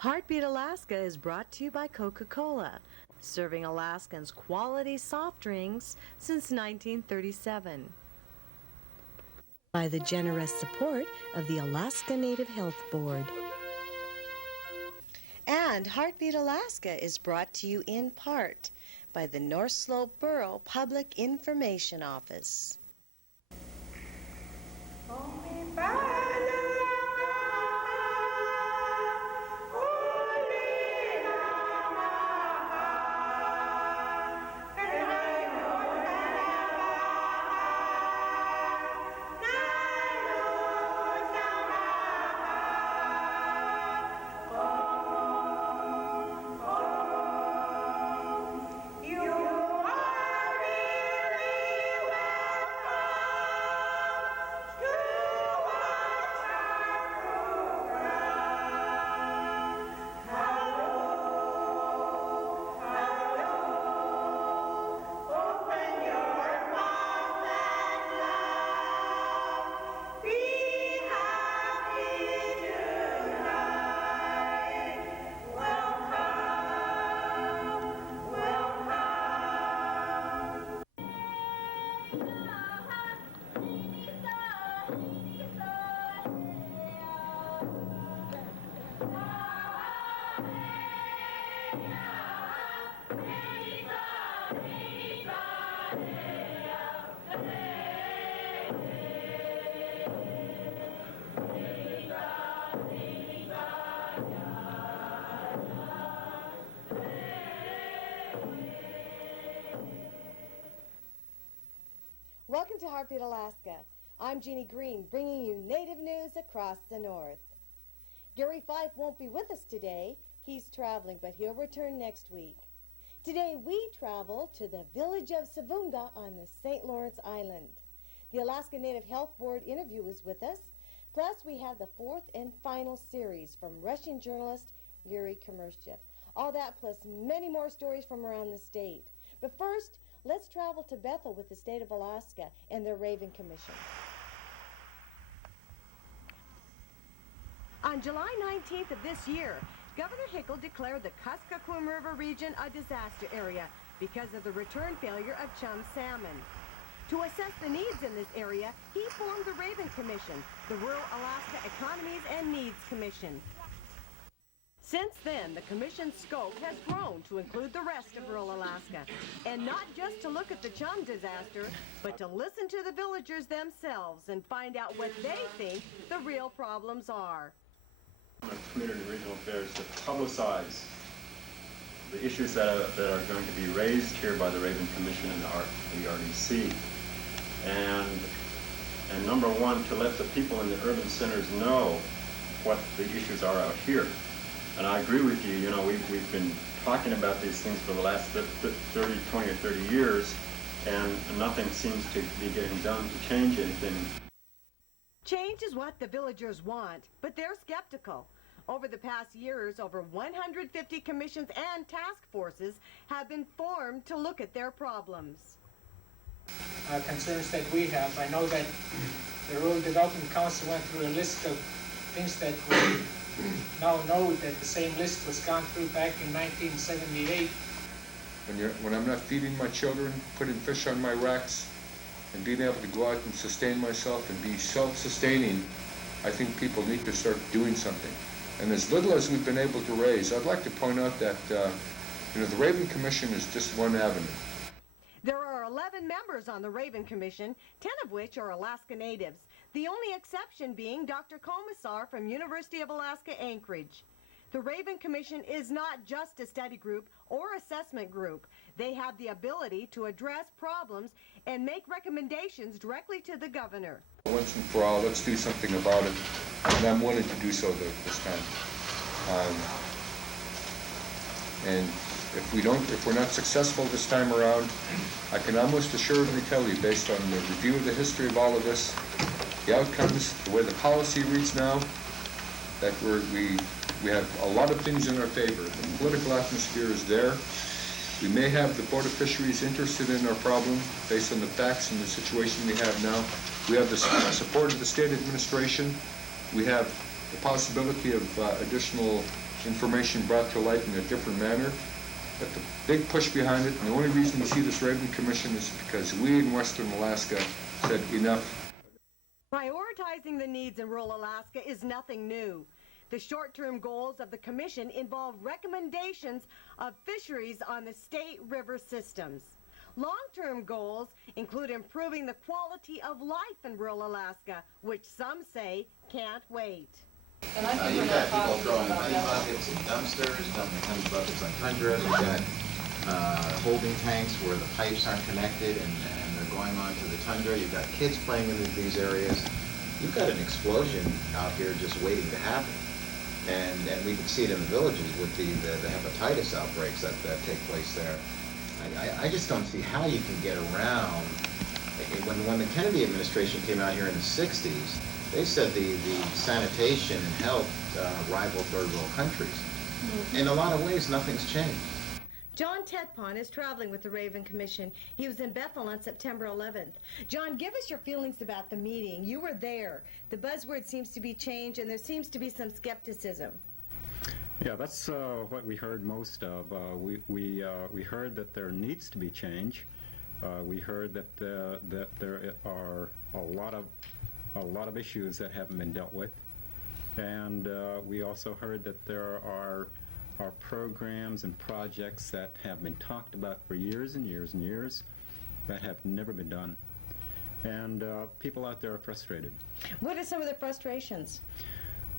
Heartbeat Alaska is brought to you by Coca-Cola, serving Alaskans quality soft drinks since 1937. By the generous support of the Alaska Native Health Board. And Heartbeat Alaska is brought to you in part by the North Slope Borough Public Information Office. Welcome to Heartbeat Alaska. I'm Jeannie Green, bringing you Native news across the north. Gary Fife won't be with us today. He's traveling, but he'll return next week. Today we travel to the village of Savoonga on the St. Lawrence Island. The Alaska Native Health Board interview is with us. Plus, we have the fourth and final series from Russian journalist Yuri Komershchev. All that plus many more stories from around the state. But first, let's travel to Bethel with the state of Alaska and their Raven Commission. On July 19th of this year, Governor Hickel declared the Kuskokwim River region a disaster area because of the return failure of chum salmon. To assess the needs in this area, he formed the Raven Commission, the Rural Alaska Economies and Needs Commission. Since then, the Commission's scope has grown to include the rest of rural Alaska, and not just to look at the chum disaster, but to listen to the villagers themselves and find out what they think the real problems are. Community and Regional Affairs to publicize the issues that are going to be raised here by the Raven Commission and the RDC. And number one, to let the people in the urban centers know what the issues are out here. And I agree with you, we've been talking about these things for the last 20 or 30 years, and nothing seems to be getting done to change anything. Change is what the villagers want, but they're skeptical. Over the past years, over 150 commissions and task forces have been formed to look at their problems. Concerns that we have. I know that the Rural Development Council went through a list of things that we now know that the same list was gone through back in 1978. When I'm not feeding my children, putting fish on my racks, and being able to go out and sustain myself and be self-sustaining, I think people need to start doing something. And as little as we've been able to raise, I'd like to point out that the Raven Commission is just one avenue. There are 11 members on the Raven Commission, 10 of which are Alaska natives, the only exception being Dr. Komisar from University of Alaska Anchorage. The Raven Commission is not just a study group or assessment group. They have the ability to address problems and make recommendations directly to the governor. Once and for all, let's do something about it, and I'm willing to do so this time. And if we're not successful this time around, I can almost assuredly tell you, based on the review of the history of all of this, the outcomes, the way the policy reads now, that we have a lot of things in our favor. The political atmosphere is there. We may have the Board of Fisheries interested in our problem based on the facts and the situation we have now. We have the support of the state administration. We have the possibility of additional information brought to light in a different manner. But the big push behind it, and the only reason you see this Raven Commission is because we in Western Alaska said enough. Prioritizing the needs in rural Alaska is nothing new. The short-term goals of the commission involve recommendations of fisheries on the state river systems. Long-term goals include improving the quality of life in rural Alaska, which some say can't wait. And I think You've we're got not people talking throwing about honey that. buckets and dumpsters, dumping honey buckets on tundra. You've got holding tanks where the pipes aren't connected and they're going onto the tundra. You've got kids playing in these areas. You've got an explosion out here just waiting to happen. And we can see it in the villages with the hepatitis outbreaks that take place there. I just don't see how you can get around. When the Kennedy administration came out here in the 60s, they said the sanitation and health rival third world countries. Mm-hmm. In a lot of ways, nothing's changed. John Tetpon is traveling with the Raven Commission. He was in Bethel on September 11th. John, give us your feelings about the meeting. You were there. The buzzword seems to be change, and there seems to be some skepticism. Yeah, that's what we heard most of. We heard that there needs to be change. We heard that there are a lot of issues that haven't been dealt with, and we also heard that there are programs and projects that have been talked about for years and years and years that have never been done, and people out there are frustrated. What are some of the frustrations?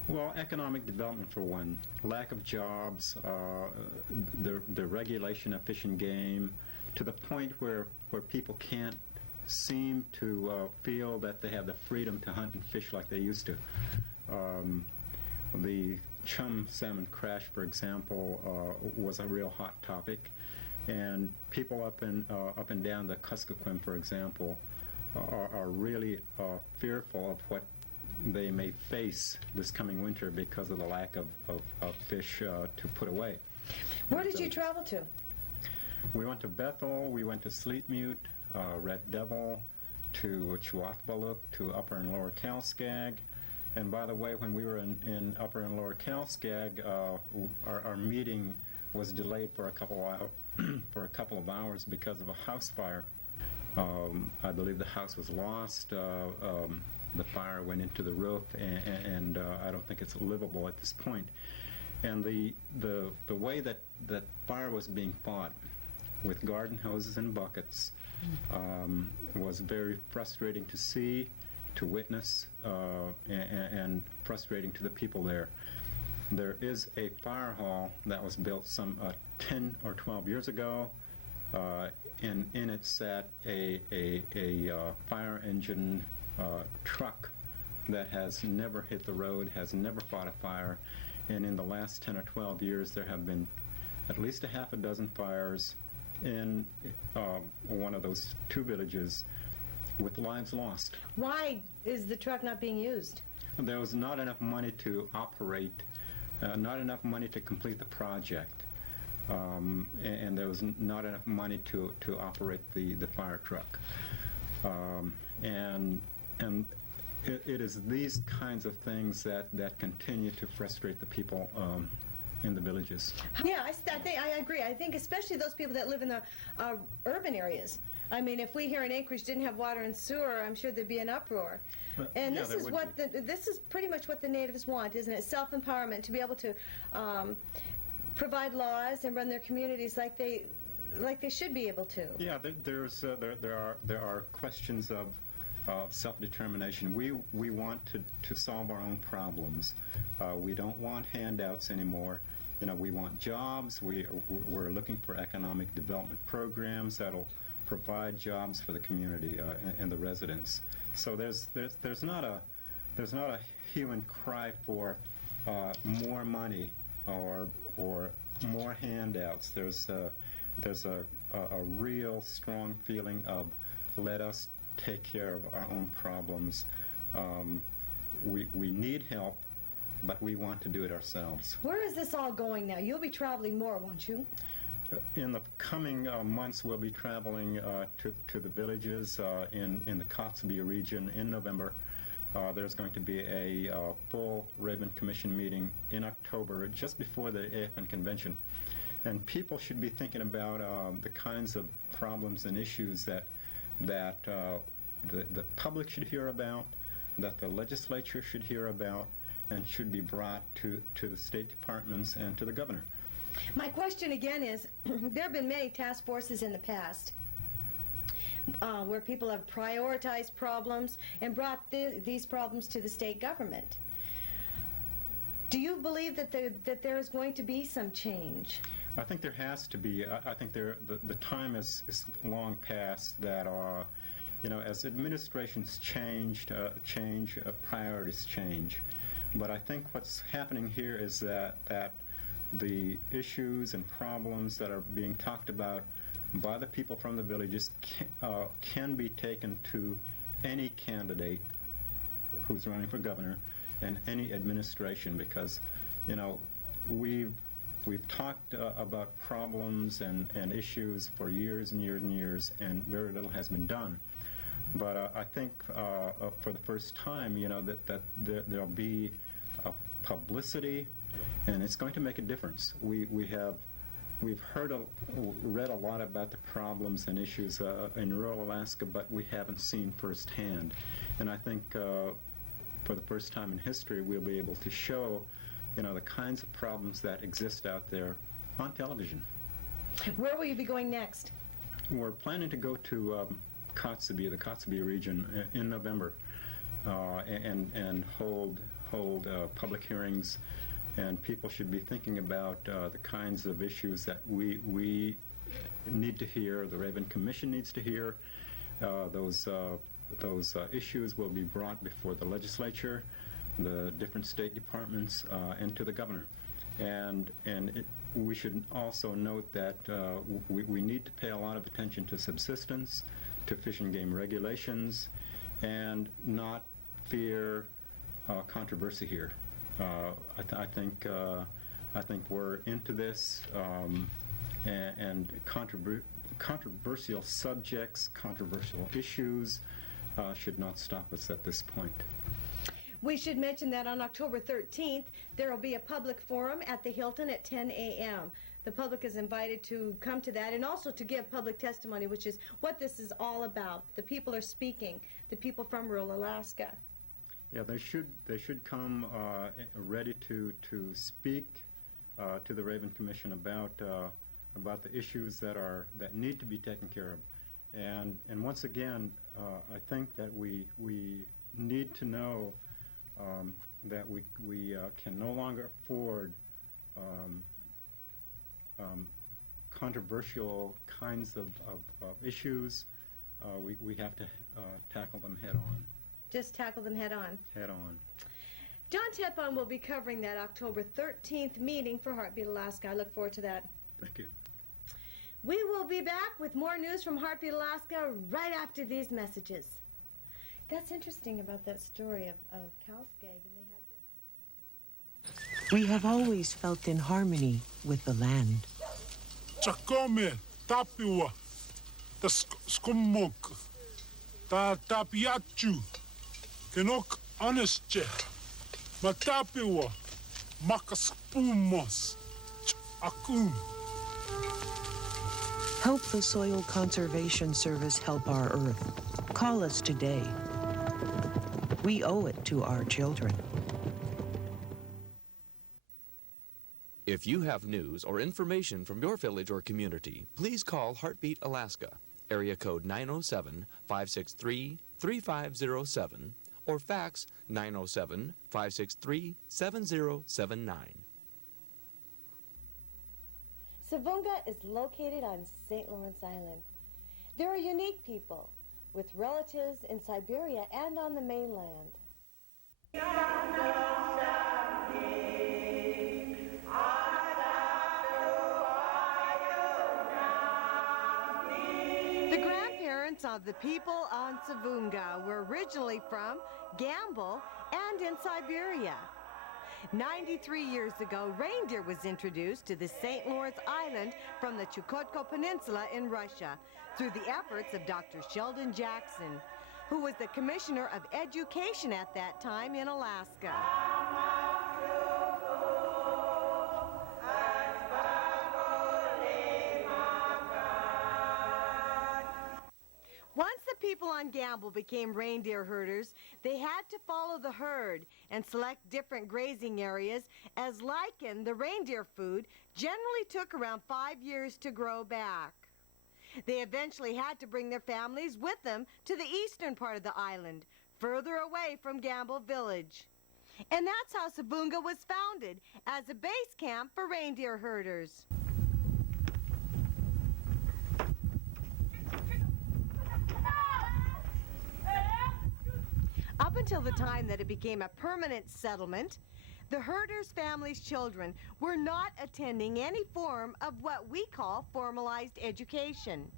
Well, economic development for one, lack of jobs, the regulation of fish and game, to the point where people can't seem to feel that they have the freedom to hunt and fish like they used to. The chum salmon crash, for example, was a real hot topic, and people up and down the Kuskokwim, for example, are really fearful of what they may face this coming winter because of the lack of fish to put away. Where did you travel to? We went to Bethel, we went to Sleetmute, Red Devil, to Chihuahua, to Upper and Lower Calskag. And by the way, when we were in Upper and Lower Calskag, our meeting was delayed for a couple of hours because of a house fire. I believe the house was lost. The fire went into the roof, and I don't think it's livable at this point. And the way that fire was being fought with garden hoses and buckets was very frustrating to see, to witness, and frustrating to the people there. There is a fire hall that was built some 10 or 12 years ago, and in it sat a fire engine truck that has never hit the road, has never fought a fire, and in the last 10 or 12 years there have been at least a half a dozen fires in one of those two villages with lives lost. Why is the truck not being used? There was not enough money to operate, not enough money to complete the project, and there was not enough money to operate the fire truck. And it is these kinds of things that continue to frustrate the people in the villages. Yeah, I agree. I think especially those people that live in the urban areas. I mean, if we here in Anchorage didn't have water and sewer, I'm sure there'd be an uproar. And yeah, this is pretty much what the natives want, isn't it? Self-empowerment, to be able to provide laws and run their communities like they should be able to. Yeah, there are questions of self-determination. We want to solve our own problems. We don't want handouts anymore. You know, we want jobs. We're looking for economic development programs that'll provide jobs for the community and the residents. So there's not a hue and cry for more money or more handouts. There's a real strong feeling of let us take care of our own problems. We need help, but we want to do it ourselves. Where is this all going now? You'll be traveling more, won't you? In the coming months, we'll be traveling to the villages in the Kotzebue region in November. there's going to be a full Raven Commission meeting in October, just before the AFN convention. And people should be thinking about the kinds of problems and issues that the public should hear about, that the legislature should hear about, and should be brought to the state departments and to the governor. My question again is, there have been many task forces in the past where people have prioritized problems and brought these problems to the state government. Do you believe that there is going to be some change? I think there has to be. I think the time is long past that, as administrations change, priorities change. But I think what's happening here is that the issues and problems that are being talked about by the people from the villages can be taken to any candidate who's running for governor and any administration, because we've talked about problems and issues for years and years and years, and very little has been done. But I think for the first time, that there'll be a publicity, and it's going to make a difference. We've read a lot about the problems and issues in rural Alaska, but we haven't seen firsthand. And I think for the first time in history, we'll be able to show, the kinds of problems that exist out there on television. Where will you be going next? We're planning to go to Kotzebue, the Kotzebue region, in November, and hold public hearings, and people should be thinking about the kinds of issues that we need to hear, the Raven Commission needs to hear. Those issues will be brought before the legislature, the different state departments, and to the governor. And we should also note that we need to pay a lot of attention to subsistence, to fish and game regulations, and not fear controversy here. I think we're into this, and controversial subjects, controversial issues should not stop us at this point. We should mention that on October 13th, there will be a public forum at the Hilton at 10 a.m. The public is invited to come to that, and also to give public testimony, which is what this is all about. The people are speaking, the people from rural Alaska. Yeah, they should come ready to speak to the Raven Commission about the issues that need to be taken care of. And once again, I think that we need to know that we can no longer afford controversial kinds of issues. We have to tackle them head on. Just tackle them head on. Head on. John Tetpon will be covering that October 13th meeting for Heartbeat Alaska. I look forward to that. Thank you. We will be back with more news from Heartbeat Alaska right after these messages. That's interesting about that story of Kalskag, and they had this. We have always felt in harmony with the land. Chakome, tapiwa, ta skumok, ta tapiachu, kenok honestje, matapiwa, makaspumos, akum. Help the Soil Conservation Service help our earth. Call us today. We owe it to our children. If you have news or information from your village or community, please call Heartbeat Alaska, area code 907-563-3507, or fax 907-563-7079. Savoonga is located on St. Lawrence Island. There are unique people with relatives in Siberia and on the mainland. The grandparents of the people on Savoonga were originally from Gamble and in Siberia. 93 years ago, reindeer was introduced to the St. Lawrence Island from the Chukotka Peninsula in Russia through the efforts of Dr. Sheldon Jackson. who was the Commissioner of Education at that time in Alaska. Once the people on Gamble became reindeer herders, they had to follow the herd and select different grazing areas, as lichen, the reindeer food, generally took around 5 years to grow back. They eventually had to bring their families with them to the eastern part of the island, further away from Gamble Village. And that's how Savoonga was founded, as a base camp for reindeer herders. Up until the time that it became a permanent settlement, the herders' families' children were not attending any form of what we call formalized education.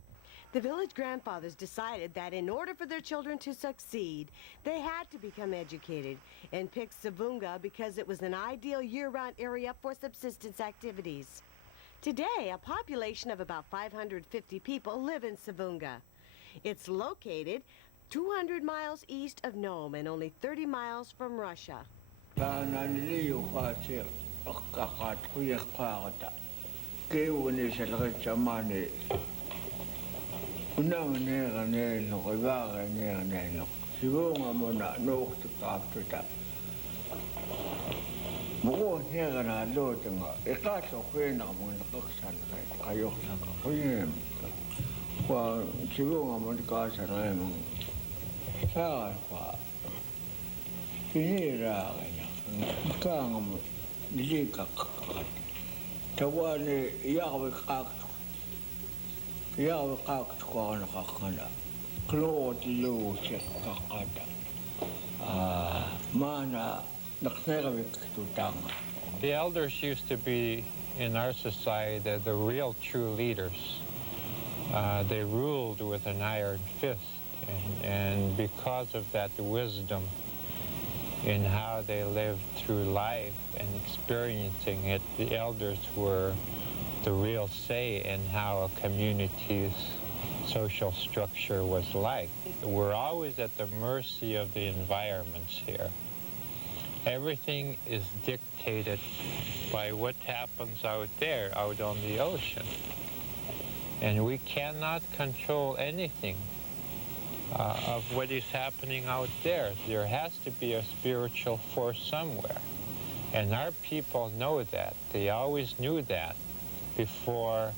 The village grandfathers decided that in order for their children to succeed, they had to become educated, and picked Savoonga because it was an ideal year-round area for subsistence activities. Today, a population of about 550 people live in Savoonga. It's located 200 miles east of Nome and only 30 miles from Russia. The elders used to be, in our society, the real true leaders. They ruled with an iron fist, and because of that wisdom in how they lived through life and experiencing it, the elders were the real say in how a community's social structure was like. We're always at the mercy of the environments here. Everything is dictated by what happens out there, out on the ocean. And we cannot control anything of what is happening out there. There has to be a spiritual force somewhere. And our people know that. They always knew that before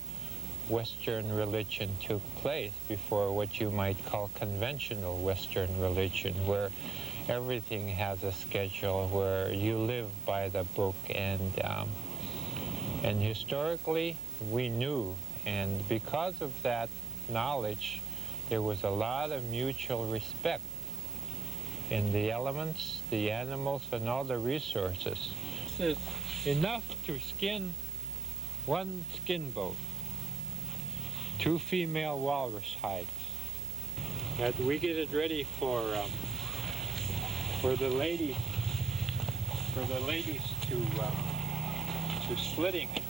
Western religion took place, before what you might call conventional Western religion, where everything has a schedule, where you live by the book. And historically, we knew. And because of that knowledge, there was a lot of mutual respect in the elements, the animals, and all the resources. It's enough to skin one skin boat, 2 female walrus hides. And we get it ready for the ladies, to slitting it.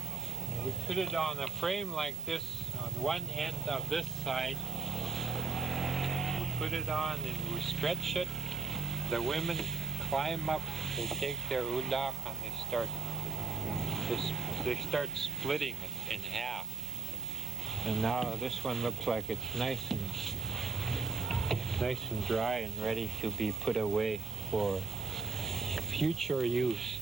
We put it on a frame like this on one end of this side. We put it on and we stretch it. The women climb up, they take their udak and they start splitting it in half. And now this one looks like it's nice and dry and ready to be put away for future use.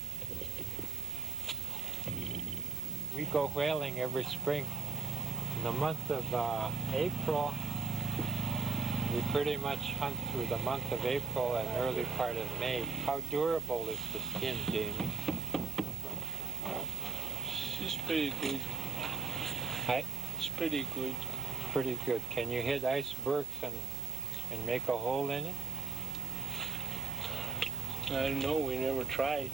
We go whaling every spring. In the month of April, we pretty much hunt through the month of April and early part of May. How durable is the skin, Jamie? It's pretty good. Hi? It's pretty good. Pretty good. Can you hit icebergs and make a hole in it? I don't know, we never tried.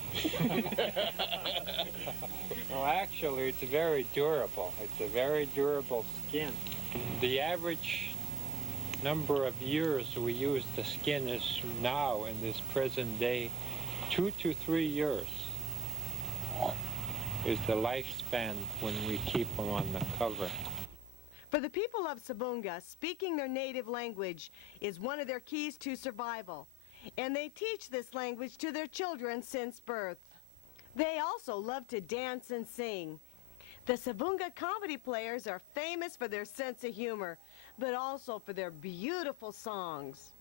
Well, actually, it's very durable. It's a very durable skin. The average number of years we use the skin is now, in this present day, 2 to 3 years is the lifespan when we keep them on the cover. For the people of Savoonga, speaking their native language is one of their keys to survival, and they teach this language to their children since birth. They also love to dance and sing. The Savoonga comedy players are famous for their sense of humor, but also for their beautiful songs.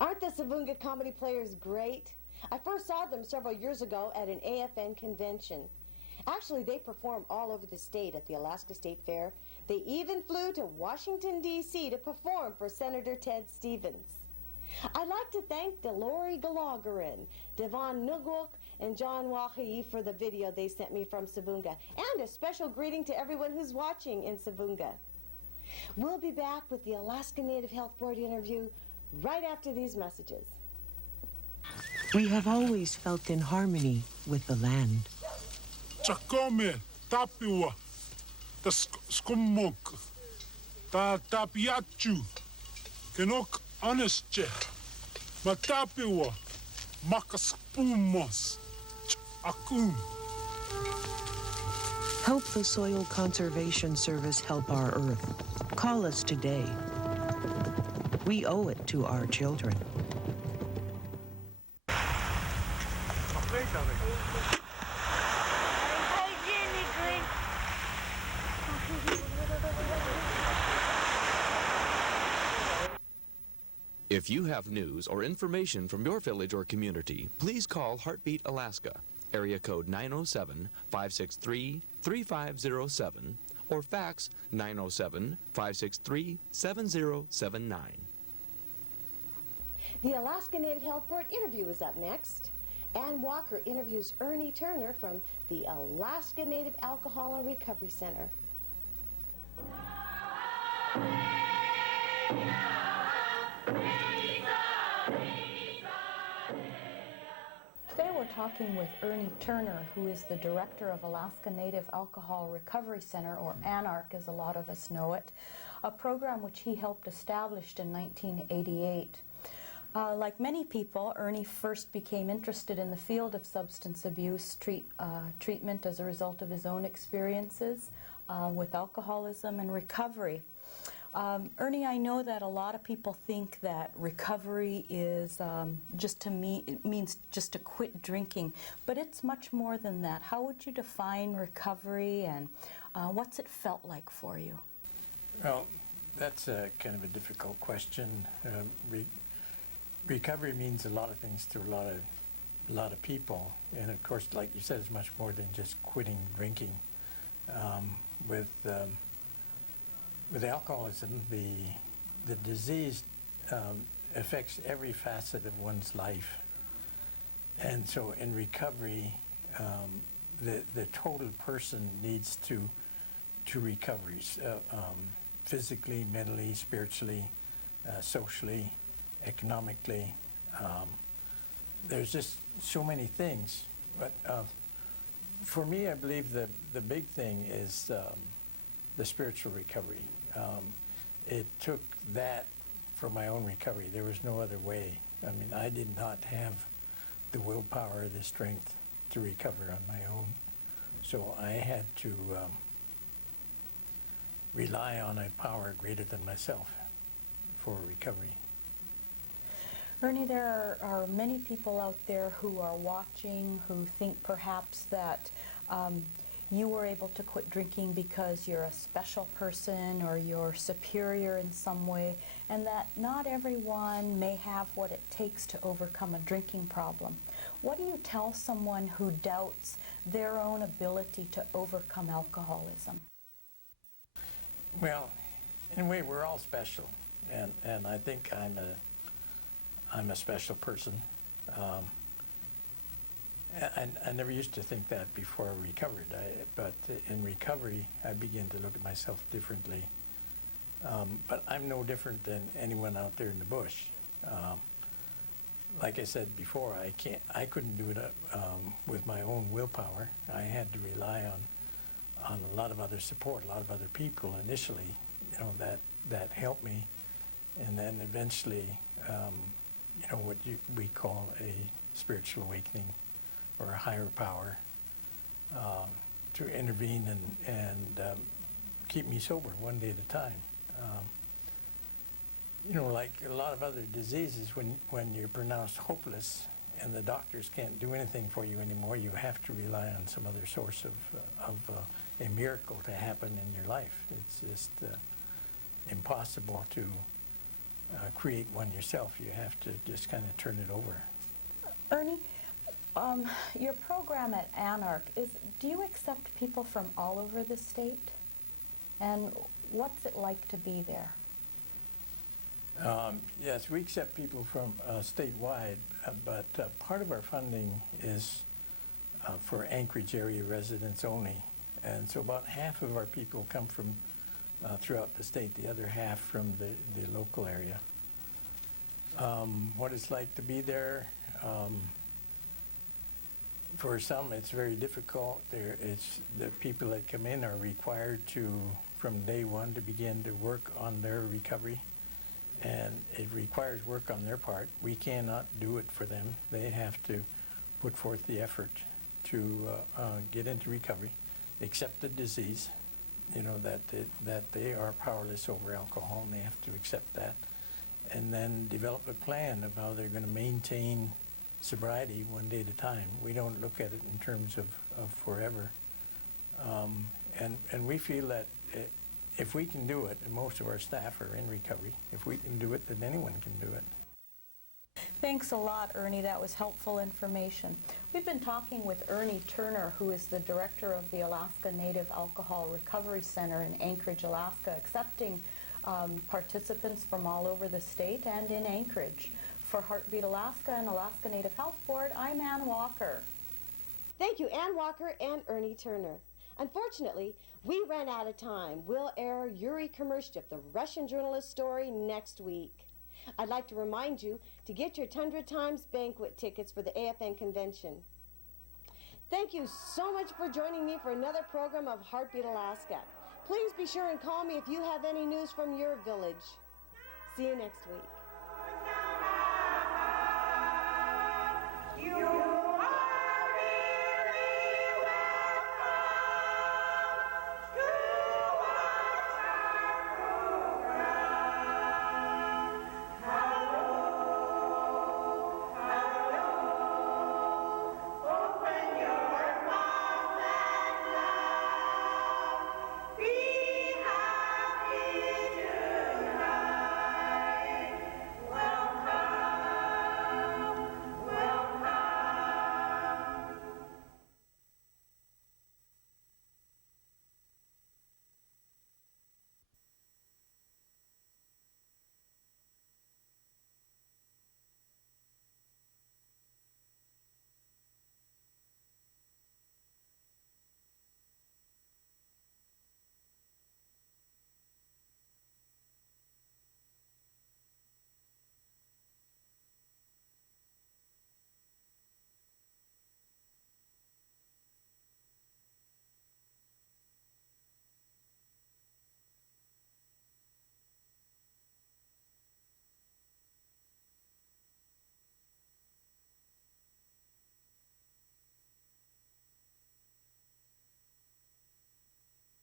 Aren't the Savoonga comedy players great? I first saw them several years ago at an AFN convention. Actually, they perform all over the state at the Alaska State Fair. They even flew to Washington, D.C. to perform for Senator Ted Stevens. I'd like to thank Delori Galagarin, Devon Nugwok, and John Waghiyi for the video they sent me from Savoonga, and a special greeting to everyone who's watching in Savoonga. We'll be back with the Alaska Native Health Board interview right after these messages. We have always felt in harmony with the land. Chakome, tapiwa, the skumok, ta tapiachu, kenok honestje, matapiwa, makaspumos, akum. Help the Soil Conservation Service help our earth. Call us today. We owe it to our children. If you have news or information from your village or community, please call Heartbeat Alaska, area code 907-563-3507, or fax 907-563-7079. The Alaska Native Health Board interview is up next. Ann Walker interviews Ernie Turner from the Alaska Native Alcohol and Recovery Center. Today we're talking with Ernie Turner, who is the director of Alaska Native Alcohol Recovery Center, or ANARC as a lot of us know it, a program which he helped establish in 1988. Like many people, Ernie first became interested in the field of substance abuse treatment as a result of his own experiences with alcoholism and recovery. Ernie, I know that a lot of people think that recovery is it means just to quit drinking, but it's much more than that. How would you define recovery, and what's it felt like for you? Well, that's kind of a difficult question. Recovery means a lot of things to a lot of people, and of course, like you said, it's much more than just quitting drinking. With alcoholism, the disease affects every facet of one's life, and so in recovery, the total person needs to recover, physically, mentally, spiritually, socially, economically. There's just so many things, but for me, I believe the big thing is the spiritual recovery. It took that for my own recovery. There was no other way. I mean, I did not have the willpower, the strength to recover on my own. So I had to rely on a power greater than myself for recovery. Ernie, there are many people out there who are watching who think perhaps that you were able to quit drinking because you're a special person or you're superior in some way, and that not everyone may have what it takes to overcome a drinking problem. What do you tell someone who doubts their own ability to overcome alcoholism? Well, in a way, we're all special, and I think I'm a special person. I never used to think that before I recovered, but in recovery, I began to look at myself differently. But I'm no different than anyone out there in the bush. Like I said before, I couldn't do it with my own willpower. I had to rely on a lot of other support, a lot of other people initially, that helped me, and then eventually, what we call a spiritual awakening or a higher power to intervene and keep me sober one day at a time. Like a lot of other diseases, when you're pronounced hopeless and the doctors can't do anything for you anymore, you have to rely on some other source of a miracle to happen in your life. It's just impossible to create one yourself. You have to just kind of turn it over. Ernie, your program at Anarch, do you accept people from all over the state? And what's it like to be there? Yes, we accept people from statewide, but part of our funding is for Anchorage area residents only. And so about half of our people come from throughout the state, the other half from the local area. What it's like to be there, for some it's very difficult. The people that come in are required to, from day one, to begin to work on their recovery. And it requires work on their part. We cannot do it for them. They have to put forth the effort to get into recovery, accept the disease, that they are powerless over alcohol, and they have to accept that, and then develop a plan of how they're going to maintain sobriety one day at a time. We don't look at it in terms of forever. And we feel that if we can do it, and most of our staff are in recovery, if we can do it, then anyone can do it. Thanks a lot, Ernie. That was helpful information. We've been talking with Ernie Turner, who is the director of the Alaska Native Alcohol Recovery Center in Anchorage, Alaska, accepting participants from all over the state and in Anchorage. For Heartbeat Alaska and Alaska Native Health Board, I'm Ann Walker. Thank you, Ann Walker and Ernie Turner. Unfortunately, we ran out of time. We'll air Yuri Kamershchev, the Russian journalist story, next week. I'd like to remind you to get your Tundra Times banquet tickets for the AFN convention. Thank you so much for joining me for another program of Heartbeat Alaska. Please be sure and call me if you have any news from your village. See you next week.